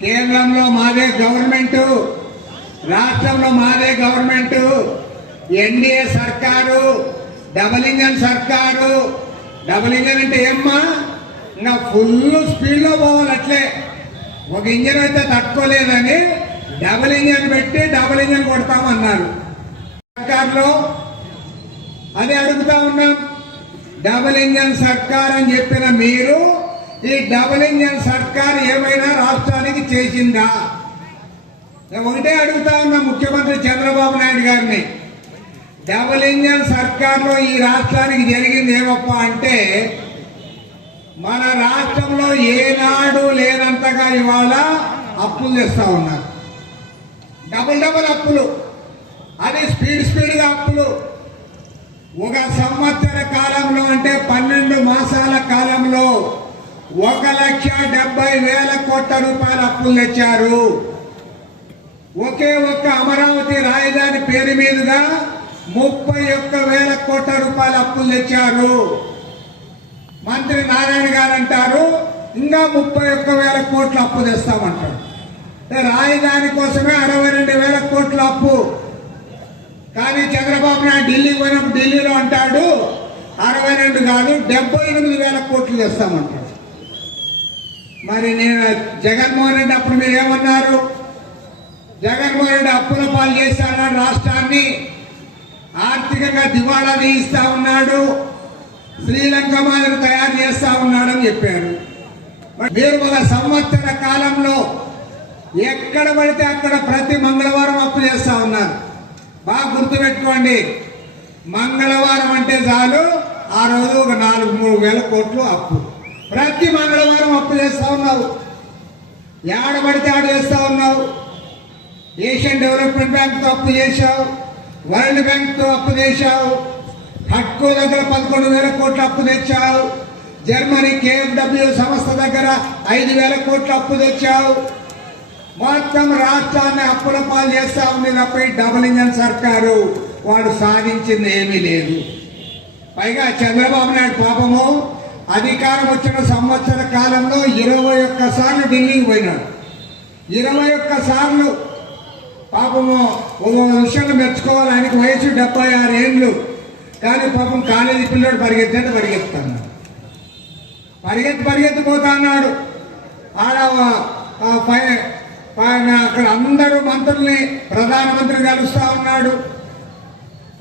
కేంద్రంలో మాదే గవర్నమెంటు రాష్ట్రంలో మాదే గవర్నమెంటు ఎన్డీఏ సర్కారు డబుల్ ఇంజన్ సర్కారు. డబుల్ ఇంజన్ అంటే ఏమ్మా? ఇంకా ఫుల్ స్పీడ్లో పోవాలి అట్లే. ఒక ఇంజన్ అయితే తట్టుకోలేదని డబల్ ఇంజన్ పెట్టి డబుల్ ఇంజన్ కొడతామన్నారు. సర్కార్లో అదే అడుగుతా ఉన్నాం. డబుల్ ఇంజన్ సర్కార్ అని చెప్పిన మీరు ఈ డబుల్ ఇంజన్ సర్కార్ ఏమైనా రాష్ట్రానికి చేసిందా? ఒకటే అడుగుతా ఉన్నా ముఖ్యమంత్రి చంద్రబాబు నాయుడు గారిని. డబుల్ ఇంజన్ సర్కార్లో ఈ రాష్ట్రానికి జరిగింది ఏమప్ప అంటే మన రాష్ట్రంలో ఏనాడు లేనంతగా ఇవాళ అప్పులు తెస్తా ఉన్నారు. డబుల్ డబుల్ అప్పులు. అది స్పీడ్ స్పీడ్గా అప్పులు. ఒక సంవత్సర కాలంలో అంటే పన్నెండు మాసాల కాలంలో ఒక లక్ష డెబ్బై వేల కోట్ల రూపాయల అప్పులు తెచ్చారు. ఒకే ఒక్క అమరావతి రాజధాని పేరు మీదుగా ముప్పై ఒక్క వేల కోట్ల రూపాయల అప్పులు తెచ్చారు. మంత్రి నారాయణ గారు అంటారు ఇంకా ముప్పై ఒక్క వేల కోట్ల అప్పు తెస్తామంటారు. రాజధాని కోసమే అరవై రెండు వేల కోట్ల అప్పు. కానీ చంద్రబాబు నాయుడు ఢిల్లీకి పోయినప్పుడు ఢిల్లీలో అంటాడు అరవై రెండు కాదు డెబ్బై ఎనిమిది వేల కోట్లు తెస్తామంటాడు. మరి నేను జగన్మోహన్ రెడ్డి అప్పుడు మీరు ఏమన్నారు? జగన్మోహన్ రెడ్డి అప్పుల పాలు చేస్తాడు రాష్ట్రాన్ని? ఆర్థికంగా దివాళా తీయిస్తా ఉన్నాడు. శ్రీలంక మాదిరి తయారు చేస్తా ఉన్నాడని చెప్పారు. మీరు ఒక సంవత్సర కాలంలో ఎక్కడ పడితే అక్కడ ప్రతి మంగళవారం అప్పు చేస్తా ఉన్నారు. బాగా గుర్తుపెట్టుకోండి. మంగళవారం అంటే చాలు. ఆ రోజు ఒక నాలుగు మూడు వేల కోట్లు అప్పు. ప్రతి మంగళవారం అప్పు చేస్తూ ఉన్నావు ఏడ పడితే ఆడ చేస్తూ ఉన్నావు ఏషియన్ డెవలప్మెంట్ బ్యాంక్తో అప్పు చేశావు. వరల్డ్ బ్యాంక్తో అప్పు చేశావు. హట్కో దగ్గర పదకొండు వేల కోట్ల అప్పు తెచ్చావు. జర్మనీ కేఎఫ్డబ్ల్యూ సంస్థ దగ్గర ఐదు వేల కోట్ల అప్పు తెచ్చావు. మొత్తం రాష్ట్రాన్ని అప్పుల పాలు చేస్తా ఉంది తప్ప డబుల్ ఇంజన్ సర్కారు. వాడు సాధించింది ఏమీ లేదు. పైగా చంద్రబాబు నాయుడు పాపము. అధికారం వచ్చిన సంవత్సర కాలంలో ఇరవై ఒక్క సార్లు ఢిల్లీకి పోయినాడు. ఇరవై ఒక్క సార్లు పాపము ఒక విషయంలో మెచ్చుకోవాలి. ఆయనకి వయసు డెబ్బై ఆరు ఏండ్లు. కానీ పాపం కాలేజీ పిల్లడు పరిగెత్తే పరిగెత్తాను పరిగెత్తి పరిగెత్తిపోతా అన్నాడు. ఆడ పైన అక్కడ అందరూ మంత్రుల్ని ప్రధానమంత్రిని కలుస్తూ ఉన్నాడు.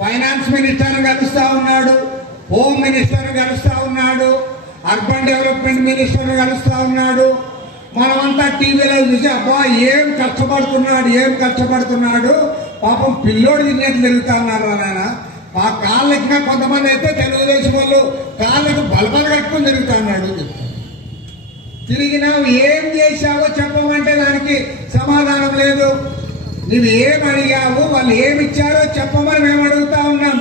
ఫైనాన్స్ మినిస్టర్ని కలుస్తూ ఉన్నాడు. హోమ్ మినిస్టర్ని కలుస్తూ అర్బన్ డెవలప్మెంట్ మినిస్టర్ కలుస్తా ఉన్నాడు. మనమంతా టీవీలో చూసి అబ్బా ఏం కష్టపడుతున్నాడు ఏం కష్టపడుతున్నాడు? పాపం పిల్లోడు తిన్నట్టు తిరుగుతా ఉన్నారు నాయన. మా కాళ్ళకి కొంతమంది అయితే తెలుగుదేశం వాళ్ళు కాళ్ళకు బలబలు కట్టుకుని తిరుగుతా ఉన్నాడు. తిరిగినా ఏం చేశావో చెప్పమంటే దానికి సమాధానం లేదు. నువ్వు ఏం అడిగావు వాళ్ళు ఏమి ఇచ్చారో చెప్పమని మేము అడుగుతా ఉన్నాం.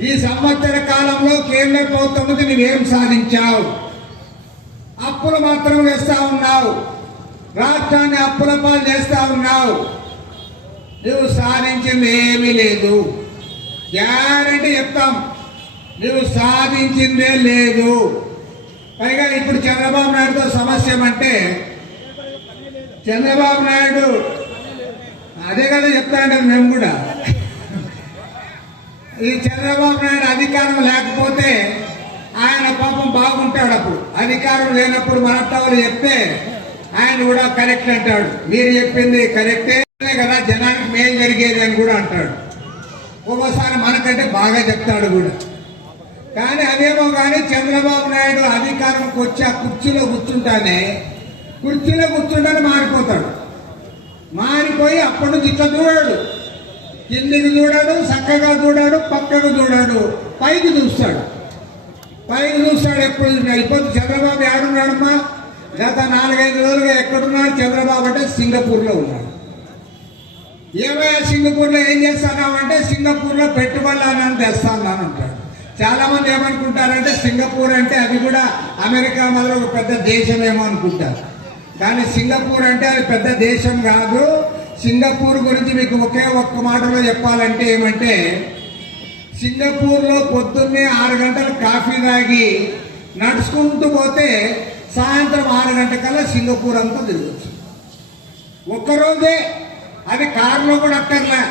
ఈ సంవత్సర కాలంలో కేంద్ర ప్రభుత్వం నుంచి నువ్వేం సాధించావు? అప్పులు మాత్రం వేస్తా ఉన్నావు. రాష్ట్రాన్ని అప్పుల పాలు చేస్తా ఉన్నావు. నువ్వు సాధించింది ఏమీ లేదు. గ్యారంటీ చెప్తాం. నువ్వు సాధించిందే లేదు. పైగా ఇప్పుడు చంద్రబాబు నాయుడుతో సమస్య అంటే చంద్రబాబు నాయుడు అదే కదా చెప్తాంటే మేము కూడా. ఈ చంద్రబాబు నాయుడు అధికారం లేకపోతే ఆయన పాపం బాగుంటాడు అప్పుడు. అధికారం లేనప్పుడు మనట్టవాళ్ళు చెప్తే ఆయన కూడా కరెక్ట్ అంటాడు. మీరు చెప్పింది కరెక్టే కదా జనానికి మేలు జరిగేది అని కూడా అంటాడు. ఒక్కోసారి మనకంటే బాగా చెప్తాడు కూడా. కానీ అదేమో కానీ చంద్రబాబు నాయుడు అధికారంకి వచ్చి ఆ కుర్చీలో కూర్చుంటానే కుర్చీలో కూర్చుంటానే మారిపోతాడు. మారిపోయి అప్పటి నుంచి ఇట్లా చూడాడు. కిందికి చూడాడు చక్కగా చూడాడు పక్కకు చూడాడు. పైకి చూస్తాడు. పైకి చూస్తాడు ఎప్పుడు ఇప్పుడు చంద్రబాబు ఏడున్నాడమ్మా గత నాలుగైదు రోజులుగా ఎక్కడున్నాడు? చంద్రబాబు అంటే సింగపూర్లో ఉన్నాడు. ఏమయ్యా సింగపూర్లో ఏం చేస్తానంటే సింగపూర్లో పెట్టుబడులు అని తెస్తాను అంటాడు. చాలా మంది ఏమనుకుంటారంటే సింగపూర్ అంటే అది కూడా అమెరికా మొదలు ఒక పెద్ద దేశమేమో అనుకుంటారు. కానీ సింగపూర్ అంటే అది పెద్ద దేశం కాదు. సింగపూర్ గురించి మీకు ఒకే ఒక్క మాటలో చెప్పాలంటే ఏమంటే సింగపూర్లో పొద్దున్నే ఆరు గంటలు కాఫీ తాగి నడుచుకుంటూ పోతే సాయంత్రం ఆరు గంటకల్లా సింగపూర్ అంతా తిరగచ్చు. ఒక్కరోజే అది కారులో కూడా అక్కర్లే.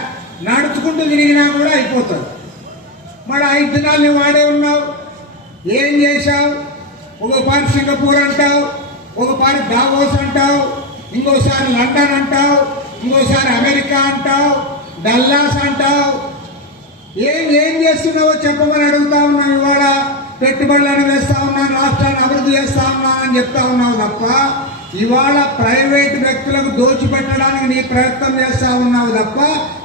నడుచుకుంటూ తిరిగినా కూడా అయిపోతుంది మరి ఐదు దినాలు నువ్వు వాడే ఉన్నావు. ఏం చేశావు? ఒక పారి సింగపూర్ అంటావు ఒక పారి దావోస్ అంటావు ఇంకోసారి లండన్ అంటావు ఇంకోసారి అమెరికా అంటావు డల్లాస్ అంటావు. ఏం ఏం చేస్తున్నావో చెప్పమని అడుగుతా ఉన్నాను ఇవాళ. పెట్టుబడులను వేస్తా ఉన్నాను రాష్ట్రాన్ని అభివృద్ధి చేస్తా ఉన్నాను అని చెప్తా ఉన్నావు తప్ప ఇవాళ ప్రైవేట్ వ్యక్తులకు దోచిపెట్టడానికి నీ ప్రయత్నం చేస్తా ఉన్నావు తప్ప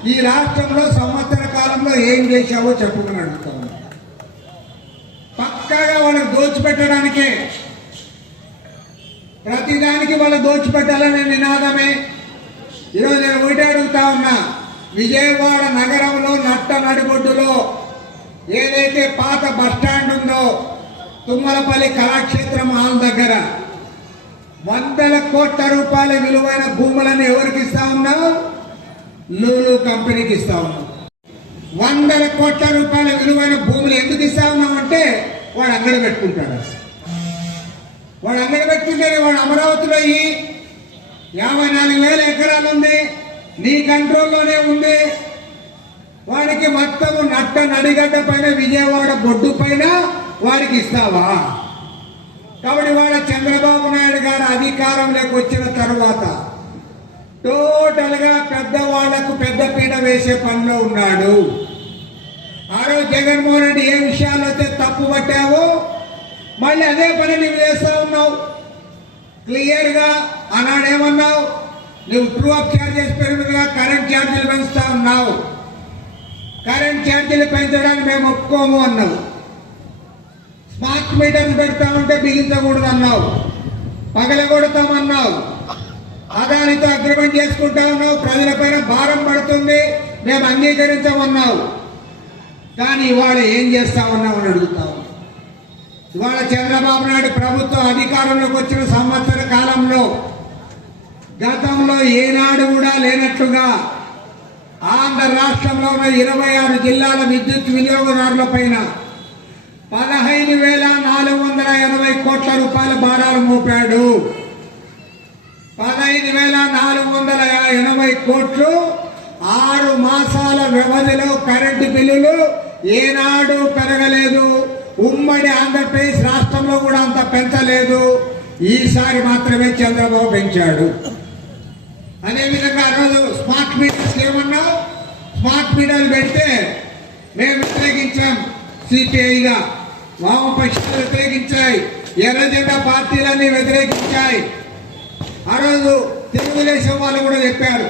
ఈ రాష్ట్రంలో సంవత్సర కాలంలో ఏం చేశావో చెప్పమని అడుగుతా ఉన్నావు. పక్కాగా వాళ్ళకి దోచిపెట్టడానికే. ప్రతిదానికి వాళ్ళు దోచిపెట్టాలనే నినాదమే. ఈరోజు నేను ఒకటే అడుగుతా ఉన్నా. విజయవాడ నగరంలో నట్ట నడిబొడ్డులో ఏదైతే పాత బస్టాండ్ ఉందో తుమ్మలపల్లి కళాక్షేత్రం హాల్ దగ్గర వందల కోట్ల రూపాయల విలువైన భూములను ఎవరికి ఇస్తా ఉన్నావు లూలు కంపెనీకి ఇస్తా ఉన్నావు వందల కోట్ల రూపాయల విలువైన భూములు ఎందుకు ఇస్తా ఉన్నామంటే వాడు అంగడి పెట్టుకుంటాడు. వాడు అంగడి పెట్టుకుంటేనే వాడు అమరావతిలో ఈ యాభై నాలుగు వేల ఎకరాలు ఉంది. నీ కంట్రోల్లోనే ఉంది. వాడికి మొత్తం నట్ట నడిగడ్డ పైన విజయవాడ బొడ్డు పైన వాడికి ఇస్తావా? కాబట్టి వాళ్ళ చంద్రబాబు నాయుడు గారు అధికారంలోకి వచ్చిన తర్వాత టోటల్గా పెద్దవాళ్ళకు పెద్ద పీట వేసే పనిలో ఉన్నాడు. ఆ రోజు జగన్మోహన్ రెడ్డి ఏ విషయాలు అయితే తప్పు పట్టావో మళ్ళీ అదే పని నువ్వు చేస్తా ఉన్నావు. క్లియర్గా ఏమన్నావు? నువ్వు ట్రూ అప్ ఛార్జెస్ పెరుగుగా కరెంట్ ఛార్జీలు పెంచుతా ఉన్నావు. కరెంట్ ఛార్జీలు పెంచడానికి మేము ఒప్పుకోము అన్నావు. స్మార్ట్ మీటర్స్ పెడతా ఉంటే బిగించకూడదు అన్నావు పగలగొడతామన్నావు అదానితో అగ్రిమెంట్ చేసుకుంటా ఉన్నావు. ప్రజలపైన భారం పడుతుంది. మేము అంగీకరించమన్నావు. కానీ ఇవాళ ఏం చేస్తా ఉన్నావు అని అడుగుతావు ఇవాళ చంద్రబాబు నాయుడు ప్రభుత్వం అధికారంలోకి వచ్చిన సంవత్సర కాలంలో గతంలో ఏనాడు కూడా లేనట్లుగా ఆంధ్ర రాష్ట్రంలో ఉన్న ఇరవై ఆరు జిల్లాల విద్యుత్ వినియోగదారుల పైన పదహైదు వేల నాలుగు వందల ఎనభై కోట్ల రూపాయల భారాలు మోపాడు. పదహైదు వేల నాలుగు వందల ఎనభై కోట్లు ఆరు మాసాల వ్యవధిలో కరెంటు బిల్లులు ఏనాడు పెరగలేదు. ఉమ్మడి ఆంధ్రప్రదేశ్ రాష్ట్రంలో కూడా అంత పెంచలేదు. ఈసారి మాత్రమే చంద్రబాబు పెంచాడు. అదేవిధంగా ఆ రోజు స్మార్ట్ మీటర్స్ ఏమన్నా? స్మార్ట్ మీటర్లు పెడితే మేము వ్యతిరేకించాం సిపిఐగా. వామపక్షాలు వ్యతిరేకించాయి. ఎర్రజెండా పార్టీలన్నీ వ్యతిరేకించాయి. ఆ రోజు తెలుగుదేశం వాళ్ళు కూడా చెప్పారు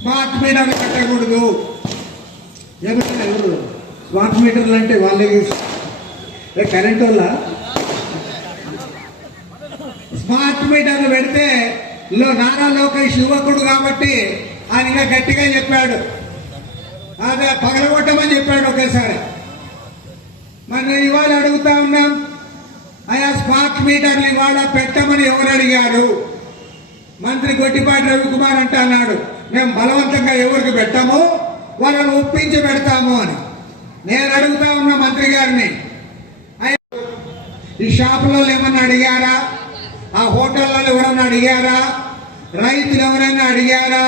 స్మార్ట్ మీటర్లు పెట్టకూడదు. ఎవరు? స్మార్ట్ మీటర్లు అంటే వాళ్ళే కరెంట్ వల్ల స్మార్ట్ మీటర్లు పెడితే లో నారా లోకేష్ యువకుడు కాబట్టి ఆయన ఇంకా గట్టిగా చెప్పాడు. అదే పగలగొట్టమని చెప్పాడు ఒకేసారి. మరి నేను ఇవాళ అడుగుతా ఉన్నాం ఆయా స్మార్ట్ మీటర్లు ఇవాళ పెట్టమని ఎవరు అడిగారు? మంత్రి గొట్టిపాటి రవికుమార్ అంటే అన్నాడు మేము బలవంతంగా ఎవరికి పెట్టాము? వాళ్ళని ఒప్పించి పెడతాము అని. నేను అడుగుతా ఉన్నా మంత్రి గారిని ఈ షాపులలో ఏమన్నా అడిగారా? ఆ హోటళ్ళలో ఎవరన్నా అడిగారా? రైతులు ఎవరైనా అడిగారా?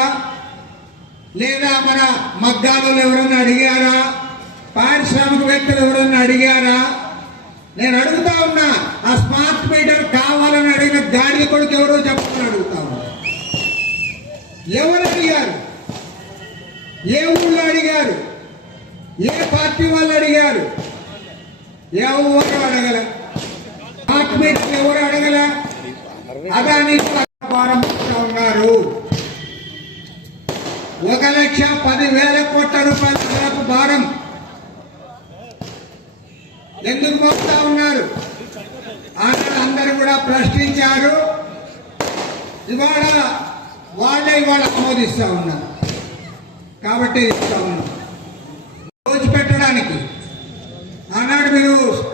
లేదా మన మగ్గాలలో ఎవరైనా అడిగారా? పారిశ్రామికవేత్తలు ఎవరన్నా అడిగారా? నేను అడుగుతా ఉన్నా ఆ స్మార్ట్ మీటర్ కావాలని అడిగిన గాడి కొడుకు ఎవరో చెప్పమని అడుగుతా ఉన్నా. ఎవరు అడిగారు? ఏ ఊళ్ళో అడిగారు? ఏ పార్టీ వాళ్ళు అడిగారు? ఎవరు అడగలే స్మార్ట్ మీటర్ ఎవరు అడగల అదాని భారం పడుతూ ఉన్నారు ఒక లక్ష పదివేల కోట్ల రూపాయల వరకు భారం. ఎందుకు మోపుతా ఉన్నారు? ఆనాడు అందరూ కూడా ప్రశ్నించారు. ఇవాళ వాళ్ళే ఇవాళ ఆమోదిస్తా ఉన్నారు. కాబట్టి ఇస్తా ఉన్నాం పెట్టడానికి. ఆనాడు మీరు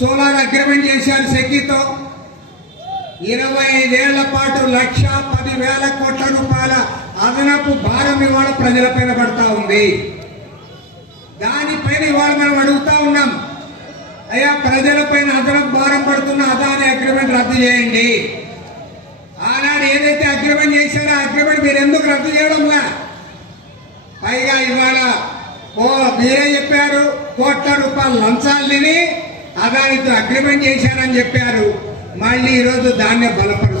సోలార్ అగ్రిమెంట్ చేశారు సెక్కితో. ఇరవై ఐదేళ్ళ పాటు లక్ష పదివేల కోట్ల రూపాయల అదనపు భారం ఇవాళ ప్రజలపైన పడతా ఉంది. దానిపైన ఇవాళ మనం అడుగుతా ఉన్నాం. అయ్యా ప్రజలపైన అదనపు భారం పడుతున్న అదాని అగ్రిమెంట్ రద్దు చేయండి. ఆనాడు ఏదైతే అగ్రిమెంట్ చేశారో అగ్రమెంట్ మీరు ఎందుకు రద్దు చేయడంలా? పైగా ఇవాళ ఓ మీరే చెప్పారు కోట్ల రూపాయల లంచాలు తిని అదానితో అగ్రిమెంట్ చేశారని చెప్పారు. మళ్ళీ ఈరోజు దాన్నే బలపడ